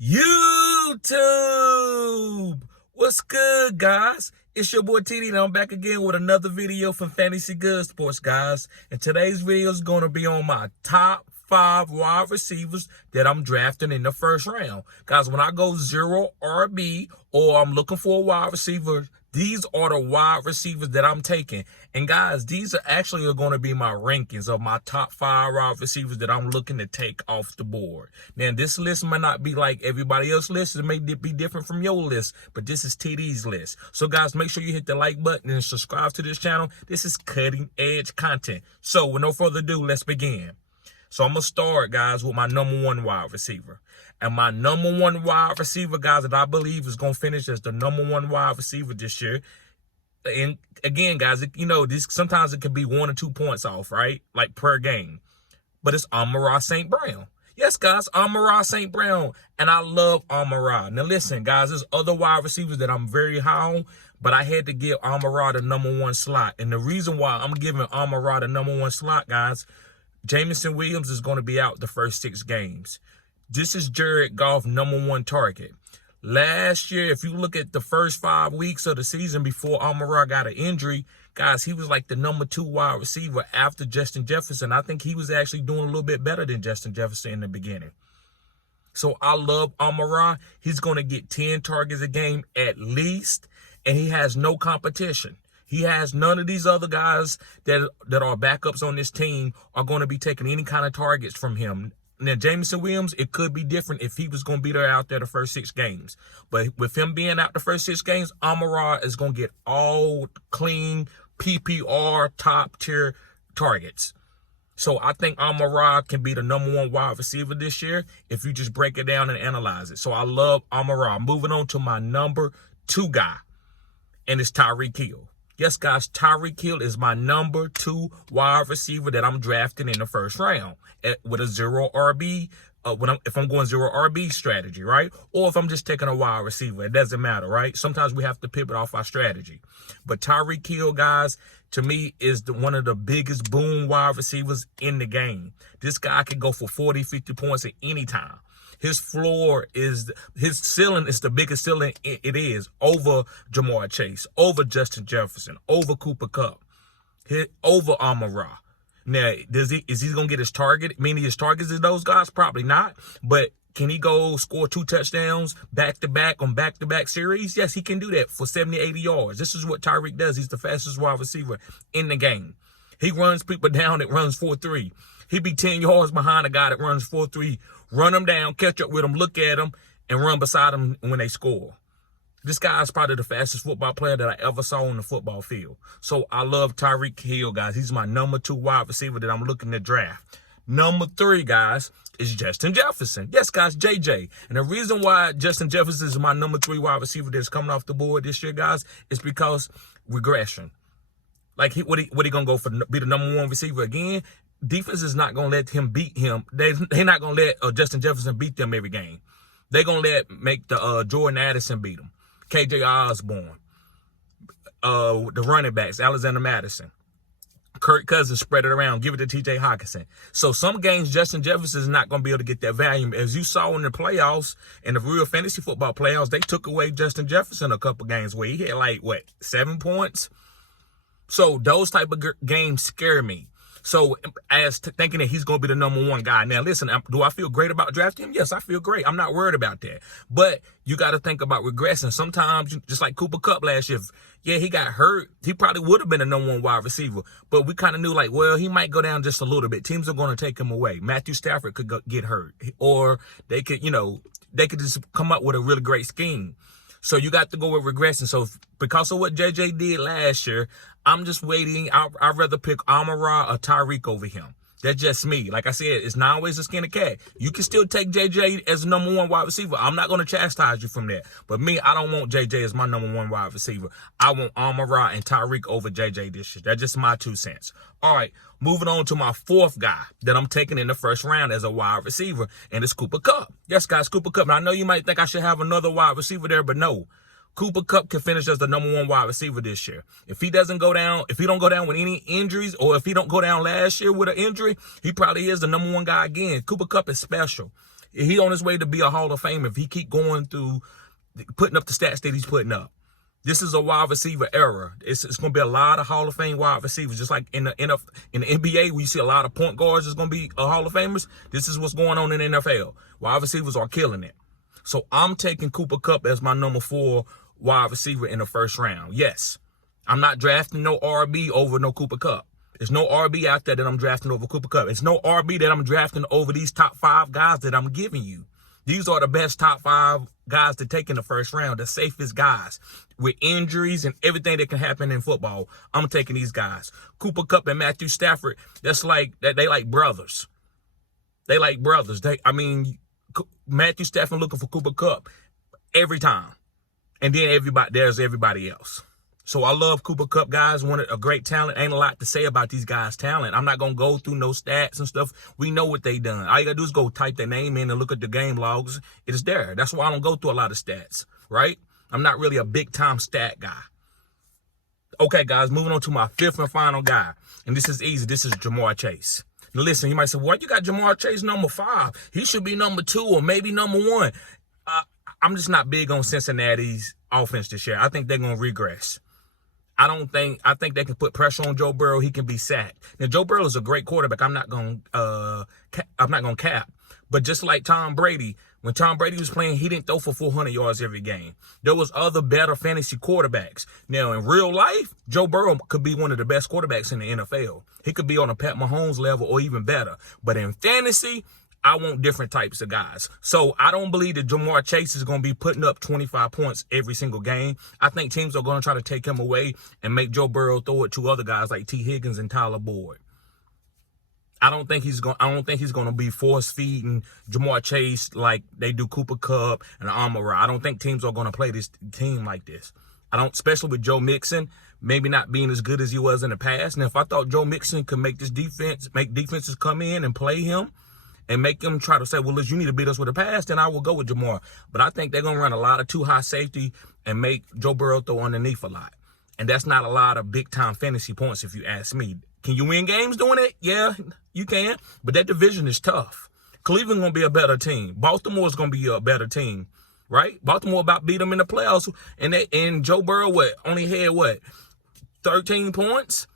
YouTube! What's good, guys? It's your boy TD, and I'm back again with another video from Fantasy Good Sports, guys. And today's video is going to be on my top 5 wide receivers that I'm drafting in the first round. Guys, when I go 0 RB or I'm looking for a wide receiver, these are the wide receivers that I'm taking. And guys, these are actually going to be my rankings of my top 5 wide receivers that I'm looking to take off the board. Now, this list might not be like everybody else's list. It may be different from your list, but this is TD's list. So guys, make sure you hit the like button and subscribe to this channel. This is cutting edge content. So with no further ado, let's begin. So I'm going to start, guys, with my number 1 wide receiver. And my number 1 wide receiver, guys, that I believe is going to finish as the number 1 wide receiver this year. And again, guys, sometimes it can be 1 or 2 points off, right? Like per game. But it's Amon-Ra St. Brown. Yes, guys, Amon-Ra St. Brown. And I love Amon-Ra. Now, listen, guys, there's other wide receivers that I'm very high on, but I had to give Amon-Ra the number 1 slot. And the reason why I'm giving Amon-Ra the number 1 slot, guys, Jameson Williams is going to be out the first 6 games. This is Jared Goff's number 1 target. Last year, if you look at the first 5 weeks of the season before Amon-Ra got an injury, guys, he was like the number 2 wide receiver after Justin Jefferson. I think he was actually doing a little bit better than Justin Jefferson in the beginning. So I love Amon-Ra. He's going to get 10 targets a game at least, and he has no competition. He has none of these other guys that are backups on this team are going to be taking any kind of targets from him. Now, Jameson Williams, it could be different if he was going to be there out there the first 6 games. But with him being out the first 6 games, Amon-Ra is going to get all clean PPR top tier targets. So I think Amon-Ra can be the number 1 wide receiver this year if you just break it down and analyze it. So I love Amon-Ra. Moving on to my number 2 guy, and it's Tyreek Hill. Yes, guys, Tyreek Hill is my number 2 wide receiver that I'm drafting in the first round with a 0 RB. If I'm going 0 RB strategy, right? Or if I'm just taking a wide receiver, it doesn't matter, right? Sometimes we have to pivot off our strategy. But Tyreek Hill, guys, to me is one of the biggest boom wide receivers in the game. This guy can go for 40, 50 points at any time. His ceiling is the biggest ceiling it is over Ja'Marr Chase, over Justin Jefferson, over Cooper Kupp, over Amon-Ra. Now, is he going to get his target? Meaning his targets is those guys? Probably not. But can he go score 2 touchdowns back-to-back on back-to-back series? Yes, he can do that for 70, 80 yards. This is what Tyreek does. He's the fastest wide receiver in the game. He runs people down that runs 4.3. He be 10 yards behind a guy that runs 4.3. Run them down, catch up with them, look at them, and run beside them when they score. This guy is probably the fastest football player that I ever saw on the football field. So I love Tyreek Hill, guys. He's my number 2 wide receiver that I'm looking to draft. Number 3, guys, is Justin Jefferson. Yes, guys, JJ. And the reason why Justin Jefferson is my number 3 wide receiver that's coming off the board this year, guys, is because regression. Like, what he going to go for, be the number 1 receiver again? Defense is not going to let him beat him. They're not going to let Justin Jefferson beat them every game. They're going to make the Jordan Addison beat him. KJ Osborne. The running backs, Alexander Madison. Kirk Cousins spread it around. Give it to TJ Hockenson. So some games, Justin Jefferson is not going to be able to get that value. As you saw in the playoffs, in the real fantasy football playoffs, they took away Justin Jefferson a couple games where he had like, 7 points? So those type of games scare me. So as thinking that he's going to be the number 1 guy. Now, listen, do I feel great about drafting him? Yes, I feel great. I'm not worried about that. But you got to think about regressing. Sometimes, just like Cooper Kupp last year, yeah, he got hurt. He probably would have been a number 1 wide receiver. But we kind of knew, like, well, he might go down just a little bit. Teams are going to take him away. Matthew Stafford could get hurt. Or they could, they could just come up with a really great scheme. So you got to go with regression. So because of what JJ did last year, I'm just waiting. I'd rather pick Amon-Ra or Tyreek over him. That's just me. Like I said, it's not always a skin of cat. You can still take JJ as number 1 wide receiver. I'm not going to chastise you from that. But me, I don't want JJ as my number 1 wide receiver. I want Amon-Ra and Tyreek over JJ this year. That's just my 2 cents. All right, moving on to my 4th guy that I'm taking in the first round as a wide receiver, and it's Cooper Kupp. Yes, guys, Cooper Kupp. Now, I know you might think I should have another wide receiver there, but no. Cooper Kupp can finish as the number 1 wide receiver this year. If he don't go down with any injuries, or if he don't go down last year with an injury, he probably is the number 1 guy again. Cooper Kupp is special. He on his way to be a Hall of Famer if he keep going through putting up the stats that he's putting up. This is a wide receiver era. It's going to be a lot of Hall of Fame wide receivers, just like in the NBA, where you see a lot of point guards is going to be Hall of Famers. This is what's going on in the NFL. Wide receivers are killing it. So I'm taking Cooper Kupp as my number 4 wide receiver in the first round. Yes, I'm not drafting no RB over no Cooper Kupp. There's no RB out there that I'm drafting over Cooper Kupp. It's no RB that I'm drafting over these top 5 guys that I'm giving you. These are the best top 5 guys to take in the first round, the safest guys. With injuries and everything that can happen in football, I'm taking these guys. Cooper Kupp and Matthew Stafford, that's like, they like brothers. They like brothers. Matthew Stafford looking for Cooper Kupp every time. And then there's everybody else. So I love Cooper Kupp, guys. A great talent. Ain't a lot to say about these guys' talent. I'm not going to go through no stats and stuff. We know what they done. All you got to do is go type their name in and look at the game logs. It is there. That's why I don't go through a lot of stats, right? I'm not really a big-time stat guy. Okay, guys, moving on to my 5th and final guy. And this is easy. This is Ja'Marr Chase. Now, listen, you might say, well, you got Ja'Marr Chase number 5. He should be number 2 or maybe number 1. I'm just not big on Cincinnati's offense this year. I think they're going to regress. I think they can put pressure on Joe Burrow. He can be sacked. Now, Joe Burrow is a great quarterback. I'm not going to cap. But just like Tom Brady, when Tom Brady was playing, he didn't throw for 400 yards every game. There was other better fantasy quarterbacks. Now, in real life, Joe Burrow could be one of the best quarterbacks in the NFL. He could be on a Pat Mahomes level or even better. But in fantasy, I want different types of guys. So I don't believe that Ja'Marr Chase is going to be putting up 25 points every single game. I think teams are going to try to take him away and make Joe Burrow throw it to other guys like T. Higgins and Tyler Boyd. I don't think he's going to be force feeding Ja'Marr Chase like they do Cooper Kupp and Amon-Ra. I don't think teams are going to play this team like this. I don't, especially with Joe Mixon maybe not being as good as he was in the past. And if I thought Joe Mixon could make defenses come in and play him and make them try to say, well, listen, you need to beat us with a pass, then I will go with Ja'Marr. But I think they're going to run a lot of too high safety and make Joe Burrow throw underneath a lot. And that's not a lot of big-time fantasy points if you ask me. Can you win games doing it? Yeah, you can. But that division is tough. Cleveland going to be a better team. Baltimore is going to be a better team, right? Baltimore about beat them in the playoffs. And Joe Burrow, only had 13 points?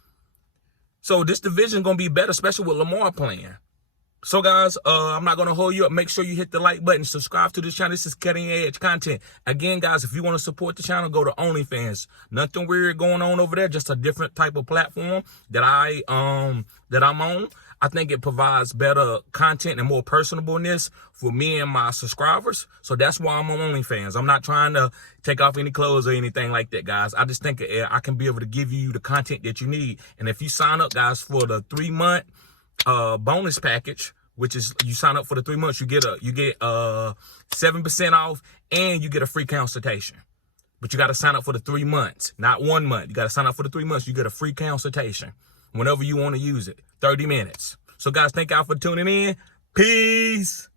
So this division going to be better, especially with Lamar playing. So, guys, I'm not going to hold you up. Make sure you hit the like button. Subscribe to this channel. This is cutting-edge content. Again, guys, if you want to support the channel, go to OnlyFans. Nothing weird going on over there. Just a different type of platform that I'm on. I think it provides better content and more personableness for me and my subscribers. So that's why I'm on OnlyFans. I'm not trying to take off any clothes or anything like that, guys. I just think I can be able to give you the content that you need. And if you sign up, guys, for the 3-month bonus package, which is you sign up for the 3 months, you get 7% off and you get a free consultation. But you got to sign up for the 3 months, not 1 month. You got to sign up for the 3 months. You get a free consultation whenever you want to use it. 30 minutes. So, guys, thank y'all for tuning in. Peace.